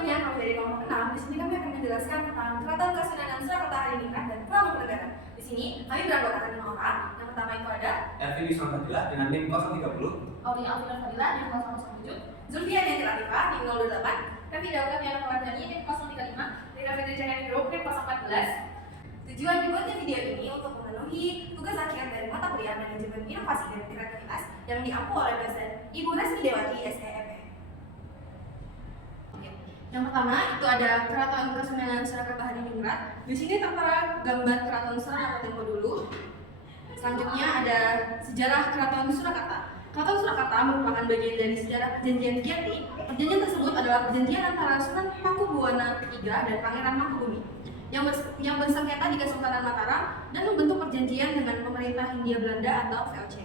semuanya, kami dari kelompok 6. Di sini kami akan menjelaskan tentang Keraton Kasunanan Surakarta Hadiningrat dan Pramukeragaran. Di sini kami beranggotakan 5 orang. Yang pertama itu ada Elvin Wisnuwardana dengan NIM 030, Auri Alvina Fadila NIM 007, Zulfian Yanti Latifah NIM 028, Raffi Daulat Yana Kawardani NIM 035, Rika Fitri Cahyani Group NIM 014. Tujuan dibuatnya video ini untuk memenuhi tugas akhir dari mata kuliah Manajemen Inovasi dan Kreativitas yang diampu oleh dosen Ibu Resmi Dewati SEME. Yang pertama itu ada Keraton Kasunanan Surakarta Hadiningrat. Di sini tertera gambar Keraton Surakarta tempo dulu. Selanjutnya ada sejarah Keraton Surakarta. Keraton Surakarta merupakan bagian dari sejarah Perjanjian Giyanti. Perjanjian tersebut adalah perjanjian antara Sunan Pakubuwana III dan Pangeran Mangkubumi yang bersengketa di Kesultanan Mataram dan membentuk perjanjian dengan pemerintah Hindia Belanda atau VOC.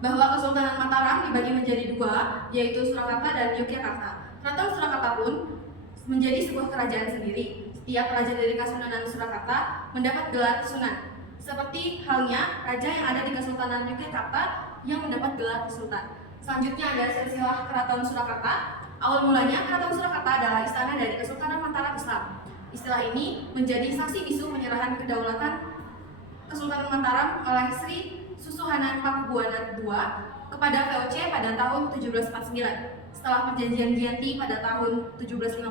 Bahwa Kesultanan Mataram dibagi menjadi dua, yaitu Surakarta dan Yogyakarta. Keraton Surakarta pun menjadi sebuah kerajaan sendiri. Setiap raja dari Kasunanan Surakarta mendapat gelar Sunan. Seperti halnya raja yang ada di Kesultanan Yogyakarta yang mendapat gelar Sultan. Selanjutnya ada silsilah Keraton Surakarta. Awal mulanya Keraton Surakarta adalah istana dari Kesultanan Mataram Islam. Istilah ini menjadi saksi bisu penyerahan kedaulatan Kesultanan Mataram oleh Sri Susuhunan Pakubuwana II kepada VOC pada tahun 1749. Setelah perjanjian Giyanti pada tahun 1755,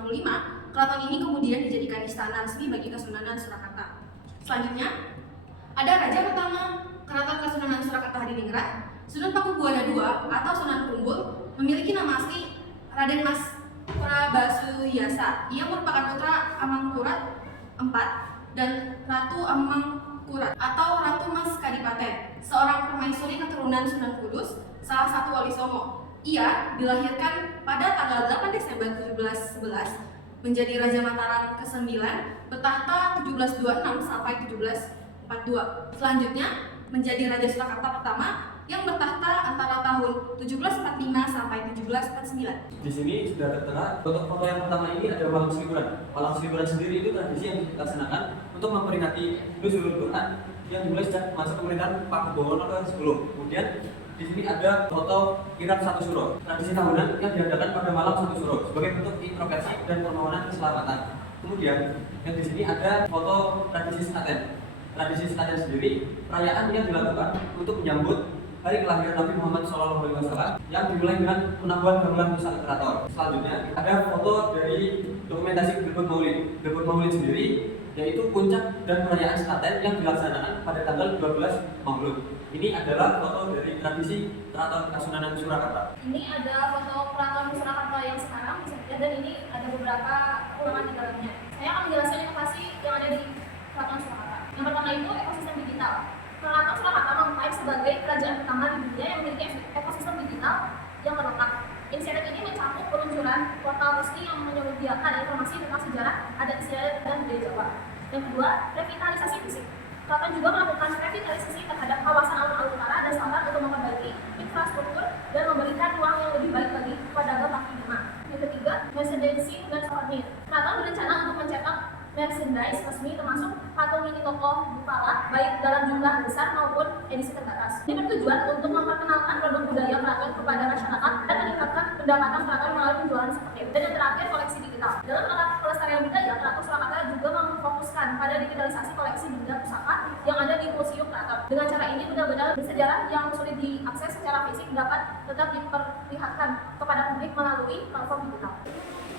keraton ini kemudian dijadikan istana resmi bagi Kasunanan Surakarta. Selanjutnya, ada raja pertama Keraton Kasunanan Surakarta Hadiningrat, Sunan Pakubuwana II atau Sunan Kumbul, memiliki nama asli Raden Mas Prabasuyasa. Ia merupakan putra Amangkurat IV dan Ratu Amangkurat atau Ratu Mas Kadipaten, seorang permaisuri keturunan Sunan Kudus, salah satu wali Songo. Ia dilahirkan pada tanggal 8 Desember 1711, menjadi Raja Mataram ke-9, bertahta 1726 sampai 1742. Selanjutnya menjadi Raja Surakarta pertama yang bertahta antara tahun 1745 sampai 1749. Di sini sudah tertera foto yang pertama ini ada malam seliburan. Malam seliburan sendiri itu tradisi yang dilaksanakan untuk memperingati Nuzulul Quran yang dimulai sejak masa pemerintahan Pakubuwono ke-10. Kemudian di sini ada foto kirap satu suro, tradisi tahunan yang diadakan pada malam satu suro sebagai bentuk introspeksi dan permohonan keselamatan. Kemudian yang di sini ada foto tradisi sekaten. Tradisi sekaten sendiri perayaan yang dilakukan untuk menyambut hari kelahiran Nabi Muhammad SAW yang dimulai dengan penabuhan gamelan pusaka keraton. Selanjutnya ada foto dari dokumentasi Gerbek Maulid. Gerbek Maulid sendiri yaitu puncak dan perayaan sekaten yang dilaksanakan pada tanggal 12 Maulud. Ini adalah foto dari tradisi Keraton Kasunanan Surakarta. Ini ada foto Keraton Surakarta yang sekarang bisa dilihat, dan ini ada beberapa kekurangan di dalamnya. Saya akan menjelaskan inovasi yang ada di Keraton Surakarta. Yang pertama itu ekosistem digital. Keraton Surakarta mengklaim sebagai kerajaan pertama di dunia yang memiliki ekosistem digital yang lengkap. Inisiatif ini mencakup peluncuran portal resmi yang menyediakan informasi tentang sejarah, adat istiadat, dan budaya Jawa. Yang kedua, revitalisasi fisik. Keraton juga melakukan revitalisasi terhadap kawasan alun-alun utara dan selatan untuk memperbaiki infrastruktur dan memberikan ruang yang lebih baik bagi pedagang kaki lima. Yang ketiga, merchandising dan souvenir. Keraton berencana untuk mencetak merchandise resmi termasuk patung mini tokoh Bupala baik dalam jumlah besar maupun edisi terbatas. Ini bertujuan untuk memperkenalkan produk budaya keraton kepada masyarakat dan meningkatkan pendapatan keraton melalui penjualan seperti itu. Dan yang terakhir, koleksi digital. Dalam rangka pelestarian budaya, Keraton Surakarta juga memfokuskan pada digitalisasi koleksi benda pusaka yang ada di Museum Keraton. Dengan cara ini, benda-benda bersejarah yang sulit diakses secara fisik dapat tetap diperlihatkan kepada publik melalui platform digital.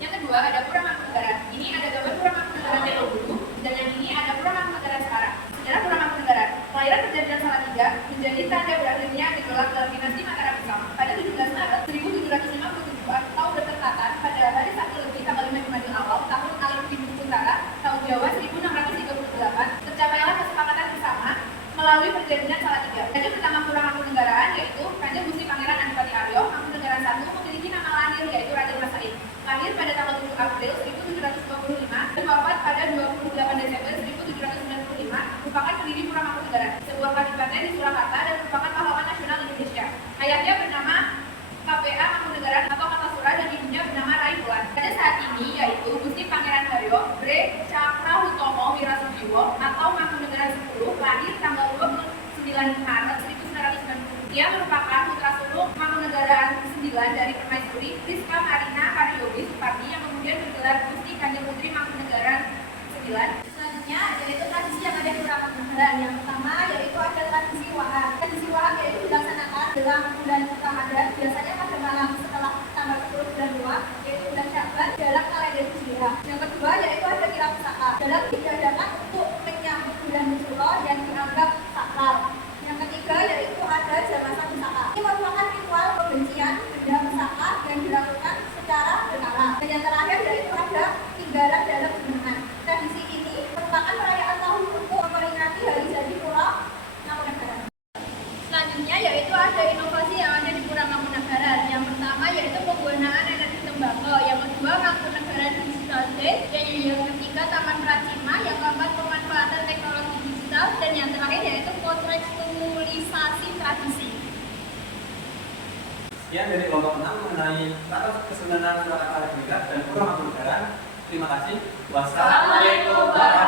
Yang kedua ada Pura Mangkunegaran. Ini ada gambar Pura Mangkunegaran yang dulu, dan yang ini ada Pura Mangkunegaran sekarang. Sejarah Pura Mangkunegaran. Kelahiran Perjanjian Salatiga menjadi tanda berakhirnya gejolak dalam dinasti Mataram Islam. Pada 17 Maret 1757 atau bertepatan pada hari Sabtu Legi tanggal 5 Jumadil Awal tahun Alif Bintang Utara tahun Jawa 1638 tercapailah kesepakatan bersama melalui Perjanjian Salatiga. Raja pertama Pura Mangkunegaran yaitu Raja Gusti Pangeran Adipati Aryo. Mangkunegaran I memiliki nama lahir yaitu Raden Mas Said. Lahir pada tanggal 7 April 1725 dan wafat pada 28 Desember 1795, merupakan pendiri Pura Mangkunegaran, sebuah kadipaten di Surakarta dan merupakan pahlawan nasional Indonesia. Ayahnya bernama KPA Mangkunegaran atau Kartasura dan ibunya bernama Rai Bulan. Pada saat ini yaitu Gusti Pangeran Haryo Bre Cakrahutomo Wirasujiwo atau Mangkunegaran 10 lahir tanggal 29 Maret 1990. Dia merupakan putra sulung Mangkunegaran 9 dari permaisuri Rizka Marina Karyogi Supardi yang kemudian daerah. Yang kedua yaitu ada kirap pusaka. Dalam diadakan untuk menyambut bulan Suro dan dianggap sakral. Yang ketiga yaitu ada jabatan pusaka. Ini merupakan ritual pembencian benda pusaka yang dilakukan secara berkala. Dan yang terakhir yaitu ada tinggalan dalam jenengan. Tradisi ini merupakan perayaan tahun untuk memperingati hari jadi Pura Mangkunegaran. Selanjutnya yaitu ada inovasi yang ada di Pura Mangkunegaran. Yang pertama yaitu penggunaan energi tembakau. Yang kedua Mangkunegaran Digital Day. Yang ketiga Taman Pracima. Yang keempat pemanfaatan teknologi digital. Dan yang terakhir yaitu kontekstualisasi tradisi. Sekian dari kelompok 6 mengenai status kesunanan Surakarta dan Pura Mangkunegaran. Terima kasih. Wassalamualaikum warahmatullahi wabarakatuh.